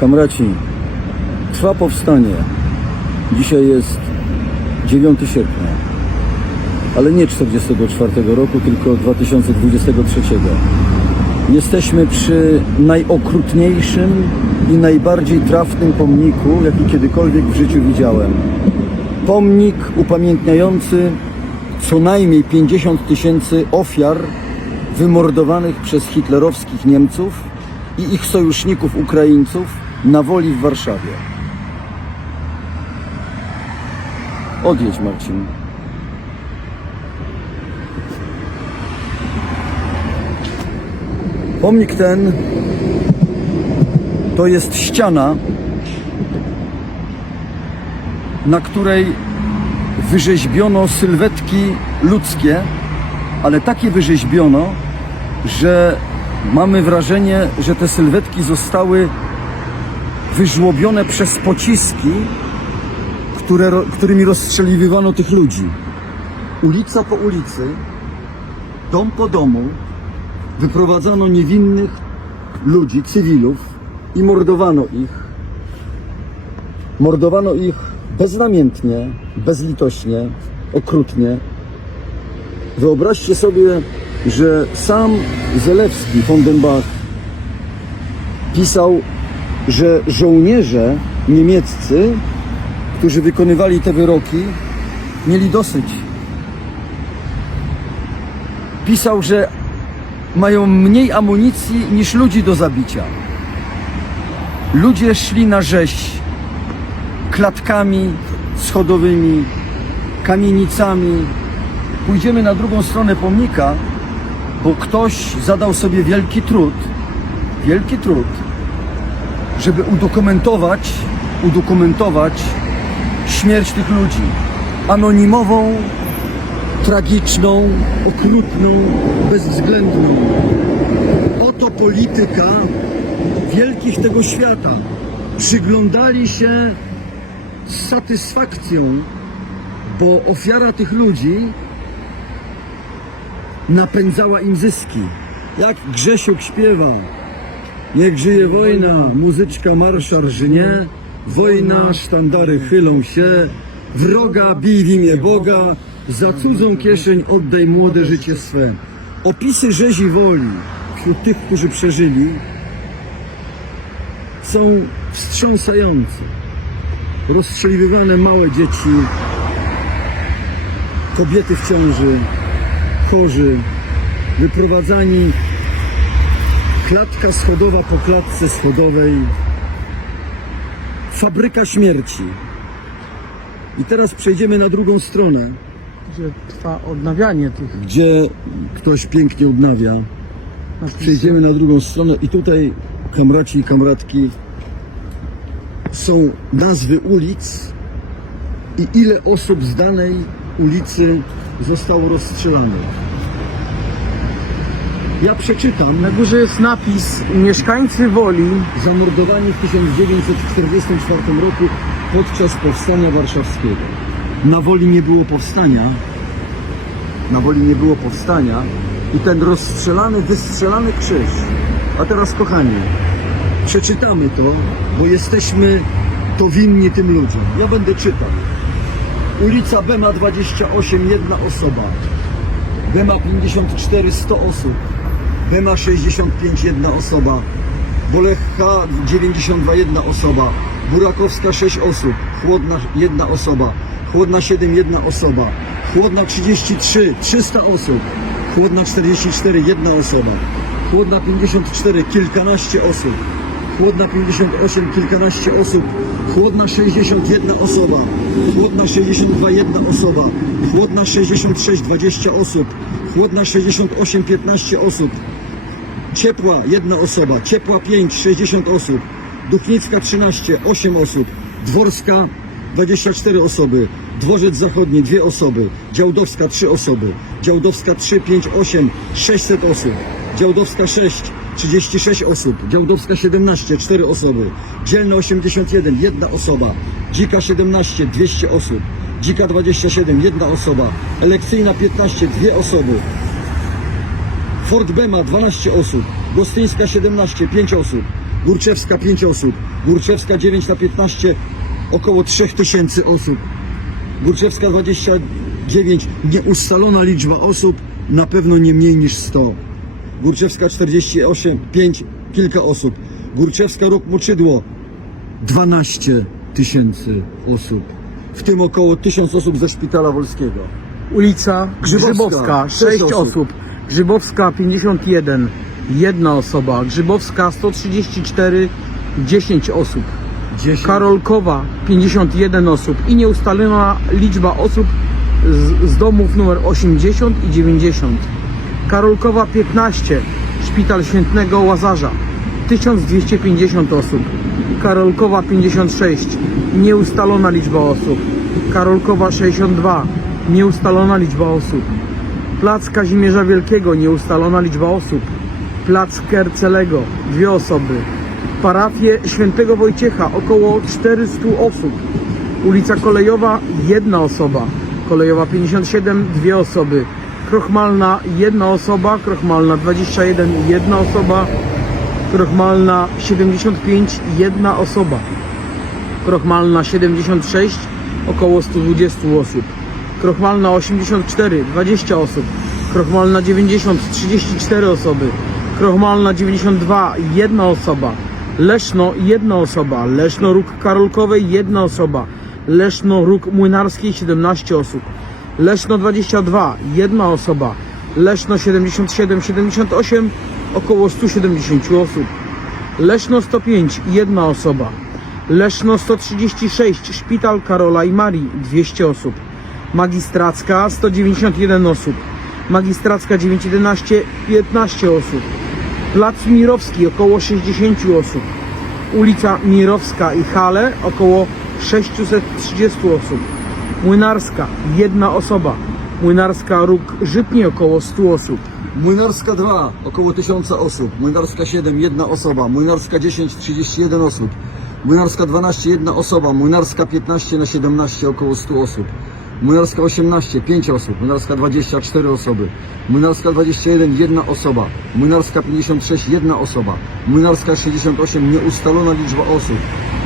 Kamraci, trwa powstanie. Dzisiaj jest 9 sierpnia, ale nie 44 roku, tylko 2023. Jesteśmy przy najokrutniejszym i najbardziej trafnym pomniku, jaki kiedykolwiek w życiu widziałem. Pomnik upamiętniający co najmniej 50 tysięcy ofiar wymordowanych przez hitlerowskich Niemców i ich sojuszników Ukraińców na woli w Warszawie. Odjedź, Marcin. Pomnik ten to jest ściana, na której wyrzeźbiono sylwetki ludzkie, ale takie wyrzeźbiono, że mamy wrażenie, że te sylwetki zostały wyżłobione przez pociski, które, którymi rozstrzeliwywano tych ludzi. Ulica po ulicy, dom po domu, wyprowadzano niewinnych ludzi, cywilów i mordowano ich. Mordowano ich beznamiętnie, bezlitośnie, okrutnie. Wyobraźcie sobie, że sam Zelewski, von den Bach, pisał, że żołnierze niemieccy, którzy wykonywali te wyroki, mieli dosyć. Pisał, że mają mniej amunicji niż ludzi do zabicia. Ludzie szli na rzeź klatkami schodowymi, kamienicami. Pójdziemy na drugą stronę pomnika, bo ktoś zadał sobie wielki trud, wielki trud, żeby udokumentować, udokumentować śmierć tych ludzi. Anonimową, tragiczną, okrutną, bezwzględną. Oto polityka wielkich tego świata. Przyglądali się z satysfakcją, bo ofiara tych ludzi napędzała im zyski. Jak Grzesiuk śpiewał. Niech żyje wojna, muzyczka marsza rżnie, wojna, sztandary chylą się, wroga bij w imię Boga, za cudzą kieszeń oddaj młode życie swe. Opisy rzezi woli wśród tych, którzy przeżyli, są wstrząsające. Rozstrzeliwywane małe dzieci, kobiety w ciąży, chorzy, wyprowadzani klatka schodowa po klatce schodowej, fabryka śmierci. I teraz przejdziemy na drugą stronę, Gdzie trwa odnawianie tych gdzie ktoś pięknie odnawia. napisów. Przejdziemy na drugą stronę i tutaj kamraci i kamratki są nazwy ulic i ile osób z danej ulicy zostało rozstrzelanych. Ja przeczytam. Na górze jest napis Mieszkańcy Woli zamordowani w 1944 roku podczas powstania warszawskiego. Na woli nie było powstania. Na woli nie było powstania i ten rozstrzelany, wystrzelany krzyż. A teraz kochani, przeczytamy to, bo jesteśmy to winni tym ludziom. Ja będę czytał. Ulica Bema 28, jedna osoba. Bema 54, 100 osób. Bema 65, jedna osoba. Bolecha 92, jedna osoba. Burakowska 6 osób. Chłodna jedna osoba. Chłodna 7, jedna osoba. Chłodna 33, 300 osób. Chłodna 44, jedna osoba. Chłodna 54, kilkanaście osób. Chłodna 58, kilkanaście osób. Chłodna 61 osoba. Chłodna 62, jedna osoba. Chłodna 66, 20 osób. Chłodna 68, 15 osób. Ciepła jedna osoba, Ciepła 5, 60 osób, Duchnicka 13, 8 osób, Dworska 24 osoby, Dworzec Zachodni 2 osoby, Działdowska 3 osoby, Działdowska 3, 5, 8, 600 osób, Działdowska 6, 36 osób, Działdowska 17, 4 osoby, Dzielna 81, 1 osoba, Dzika 17, 200 osób, Dzika 27, 1 osoba, Elekcyjna 15, 2 osoby, Fort Bema 12 osób, Gostyńska 17, 5 osób, Górczewska 5 osób, Górczewska 9 na 15 około 3000 osób, Górczewska 29 nieustalona liczba osób, na pewno nie mniej niż 100. Górczewska 48, 5, kilka osób. Górczewska Rok Moczydło 12 tysięcy osób. W tym około 1000 osób ze szpitala wolskiego. Ulica Grzybowska, Grzybowska, sześć 6 osób. osób. Grzybowska 51, jedna osoba. Grzybowska 134, 10 osób. 10. Karolkowa 51 osób i nieustalona liczba osób z, z domów numer 80 i 90. Karolkowa 15, Szpital Świętego Łazarza 1250 osób. Karolkowa 56, nieustalona liczba osób. Karolkowa 62, nieustalona liczba osób. Plac Kazimierza Wielkiego, nieustalona liczba osób. Plac Kercelego, dwie osoby. Parafię Świętego Wojciecha, około 400 osób. Ulica Kolejowa, jedna osoba. Kolejowa 57, dwie osoby. Krochmalna, jedna osoba. Krochmalna 21, jedna osoba. Krochmalna 75, jedna osoba. Krochmalna 76, około 120 osób. Krochmalna 84, 20 osób. Krochmalna 90, 34 osoby. Krochmalna 92, jedna osoba. Leszno, jedna osoba. Leszno Róg Karolkowej, jedna osoba. Leszno Róg Młynarskiej, 17 osób. Leszno 22, jedna osoba. Leszno 77, 78, około 170 osób. Leszno 105, jedna osoba. Leszno 136, Szpital Karola i Marii, 200 osób. Magistracka 191 osób. Magistracka 911, 15 osób. Plac Mirowski, około 60 osób. Ulica Mirowska i Hale, około 630 osób. Młynarska, jedna osoba. Młynarska Róg Żytnie, około 100 osób. Młynarska 2, około 1000 osób. Młynarska 7, jedna osoba. Młynarska 10, 31 osób. Młynarska 12, jedna osoba. Młynarska 15 na 17, około 100 osób. Młynarska 18, 5 osób. Młynarska 24 osoby. Młynarska 21, jedna osoba. Młynarska 56, jedna osoba. Młynarska 68, nieustalona liczba osób.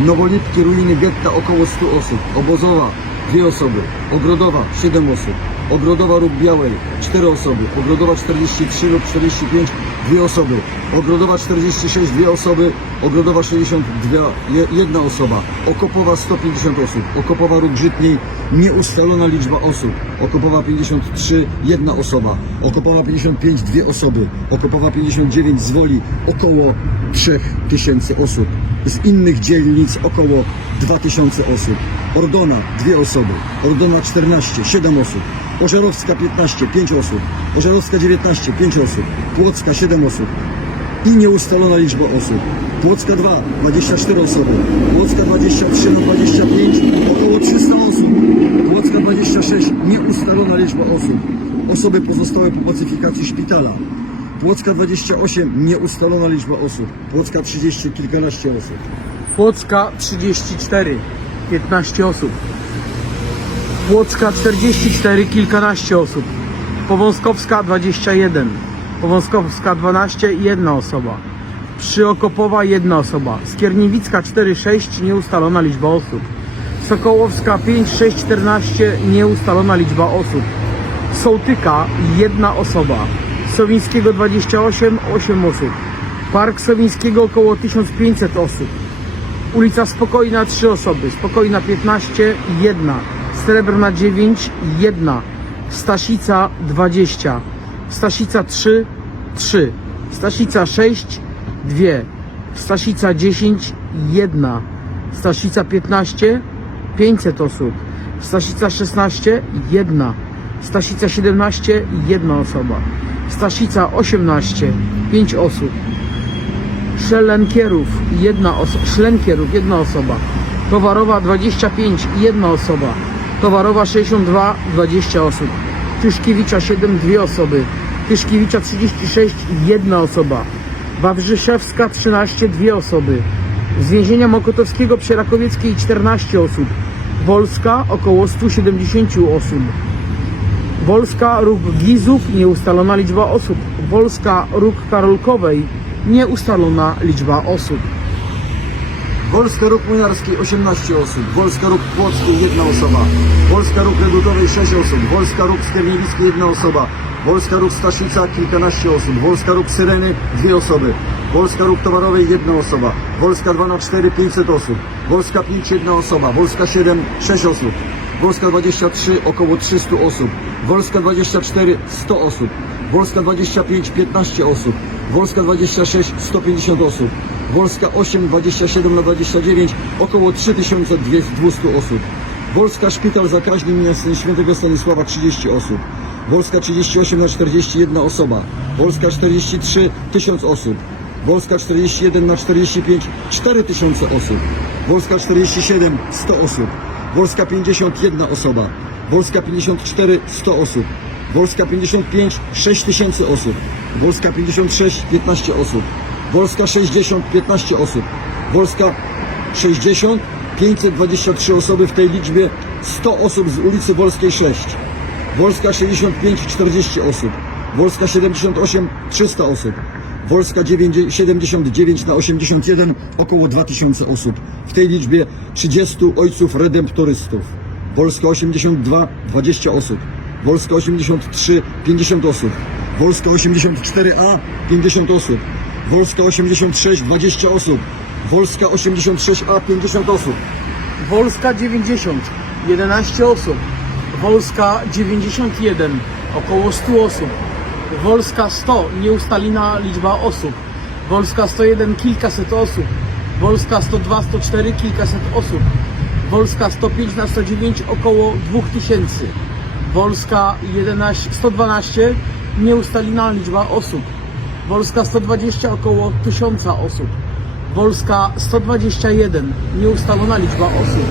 Nowolipki, ruiny getta, około 100 osób. Obozowa, dwie osoby. Ogrodowa, 7 osób. Ogrodowa Róg Białej, 4 osoby. Ogrodowa 43 lub 45, dwie osoby. Ogrodowa 46, dwie osoby. Ogrodowa 62, je- jedna osoba. Okopowa 150 osób. Okopowa Róg Żytniej, nieustalona liczba osób. Okopowa 53, jedna osoba. Okopowa 55, dwie osoby. Okopowa 59 z Woli, około 3000 osób. Z innych dzielnic około 2000 osób. Ordona, dwie osoby. Ordona 14, 7 osób. Ożarowska 15, 5 osób. Ożarowska 19, 5 osób. Płocka 7 osób. I nieustalona liczba osób. Płocka 2, 24 osoby. Płocka 23 na 25, około 300 osób. Płocka 26, nieustalona liczba osób. Osoby pozostałe po pacyfikacji szpitala. Płocka 28, nieustalona liczba osób. Płocka 30, kilkanaście osób. Płocka 34, 15 osób. Płocka 44, kilkanaście osób. Powązkowska 21. Powązkowska 12, jedna osoba. Przyokopowa jedna osoba. Skierniewicka 4,6, nieustalona liczba osób. Sokołowska 5, 6, 14, nieustalona liczba osób. Sołtyka jedna osoba. Sowińskiego 28, 8 osób. Park Sowińskiego około 1500 osób. Ulica Spokojna 3 osoby, Spokojna 15 1, Srebrna 9 1, Stasica 20, Stasica 3 3, Stasica 6 2, Stasica 10 1, Stasica 15 500 osób, Stasica 16 1, Stasica 17 1 osoba, Stasica 18 5 osób. Szelenkierów, jedna osoba, Szlenkierów, jedna osoba. Towarowa 25, jedna osoba. Towarowa 62, 20 osób. Tyszkiewicza 7, dwie osoby. Tyszkiewicza 36, jedna osoba. Wawrzyszewska 13, dwie osoby. Z więzienia Mokotowskiego przy Rakowieckiej 14 osób. Wolska około 170 osób. Wolska Róg Gizów, nieustalona liczba osób. Wolska Róg Karolkowej, nieustalona liczba osób. Wolska Róg Młynarskiej 18 osób, Wolska Róg Płockiej 1 osoba, Wolska Róg Redutowej 6 osób, Wolska Róg Skierniewickiej 1 osoba, Wolska Róg Staszica kilkanaście osób, Wolska Róg Syreny 2 osoby, Wolska Róg Towarowej 1 osoba, Wolska 2 na 4 500 osób, Wolska 5 1 osoba, Wolska 7 6 osób, Wolska 23 około 300 osób, Wolska 24 100 osób, Wolska 25 15 osób, Wolska 26 150 osób, Wolska 8 27 na 29 około 3200 osób, Wolska Szpital Zakaźny imienia Świętego Stanisława 30 osób, Wolska 38 na 41 osoba, Wolska 43 1000 osób, Wolska 41 na 45 4000 osób, Wolska 47 100 osób, Wolska 51 osoba, Wolska 54 100 osób, Wolska 55 6000 osób, Wolska 56 15 osób, Wolska 60 15 osób, Wolska 60 523 osoby w tej liczbie 100 osób z ulicy Wolskiej 6, Wolska 65 40 osób, Wolska 78 300 osób, Wolska 9 79 na 81 około 2000 osób. W tej liczbie 30 ojców redemptorystów. Wolska 82 20 osób. Wolska 83 50 osób. Wolska 84A 50 osób. Wolska 86 20 osób. Wolska 86A 50 osób. Wolska 90, 11 osób. Wolska 91, około 100 osób. Wolska 100, nieustalina liczba osób. Wolska 101, kilkaset osób. Wolska 102, 104, kilkaset osób. Wolska 105 na 109, około 2000. Wolska 11, 112, nieustalina liczba osób. Wolska 120, około 1000 osób. Wolska 121, nieustalona liczba osób.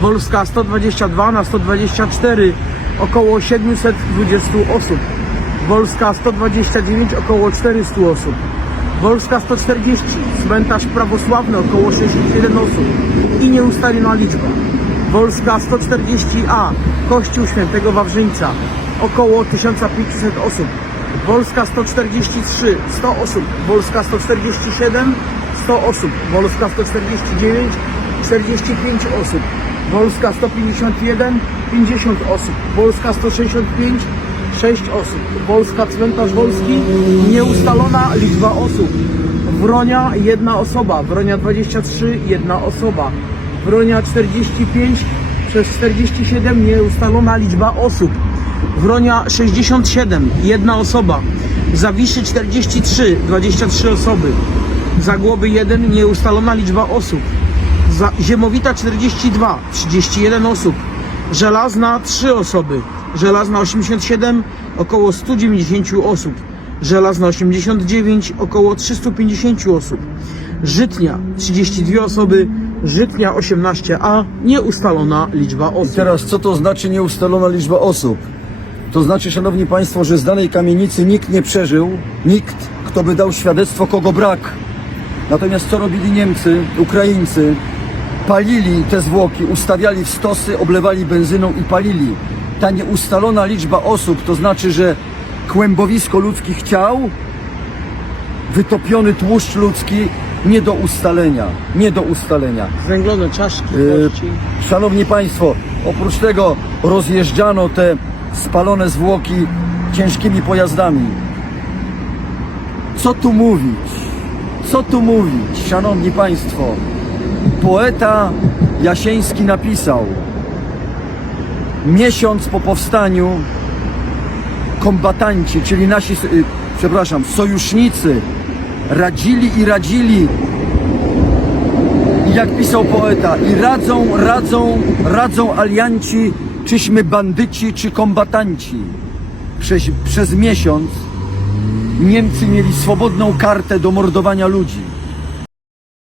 Wolska 122 na 124, około 720 osób. Wolska 129, około 400 osób. Wolska 140, cmentarz prawosławny, około 61 osób i nieustalona liczba. Wolska 140A, Kościół Świętego Wawrzyńca, około 1500 osób. Wolska 143, 100 osób. Wolska 147, 100 osób. Wolska 149, 45 osób. Wolska 151, 50 osób. Wolska 165, 6 osób. Wolska Cmentarz Wolski, nieustalona liczba osób. Wronia, jedna osoba. Wronia 23, jedna osoba. Wronia 45 przez 47, nieustalona liczba osób. Wronia 67, jedna osoba. Zawiszy 43, 23 osoby. Zagłoby 1, nieustalona liczba osób. Ziemowita 42, 31 osób. Żelazna 3 osoby. Żelazna 87, około 190 osób. Żelazna 89, około 350 osób. Żytnia 32 osoby. Żytnia 18a, nieustalona liczba I osób. teraz co to znaczy nieustalona liczba osób? To znaczy, szanowni państwo, że z danej kamienicy nikt nie przeżył, nikt, kto by dał świadectwo, kogo brak. Natomiast co robili Niemcy, Ukraińcy? Palili te zwłoki, ustawiali w stosy, oblewali benzyną i palili. Ta nieustalona liczba osób to znaczy, że kłębowisko ludzkich ciał, wytopiony tłuszcz ludzki nie do ustalenia, nie do ustalenia. Zwęglone czaszki, kości. Szanowni Państwo, oprócz tego rozjeżdżano te spalone zwłoki ciężkimi pojazdami. Co tu mówić? Co tu mówić, Szanowni Państwo? Poeta Jasieński napisał Miesiąc po powstaniu kombatanci, czyli nasi, y, przepraszam, sojusznicy radzili i radzili i jak pisał poeta, i radzą, radzą, radzą alianci, czyśmy bandyci czy kombatanci. Przez, przez miesiąc Niemcy mieli swobodną kartę do mordowania ludzi.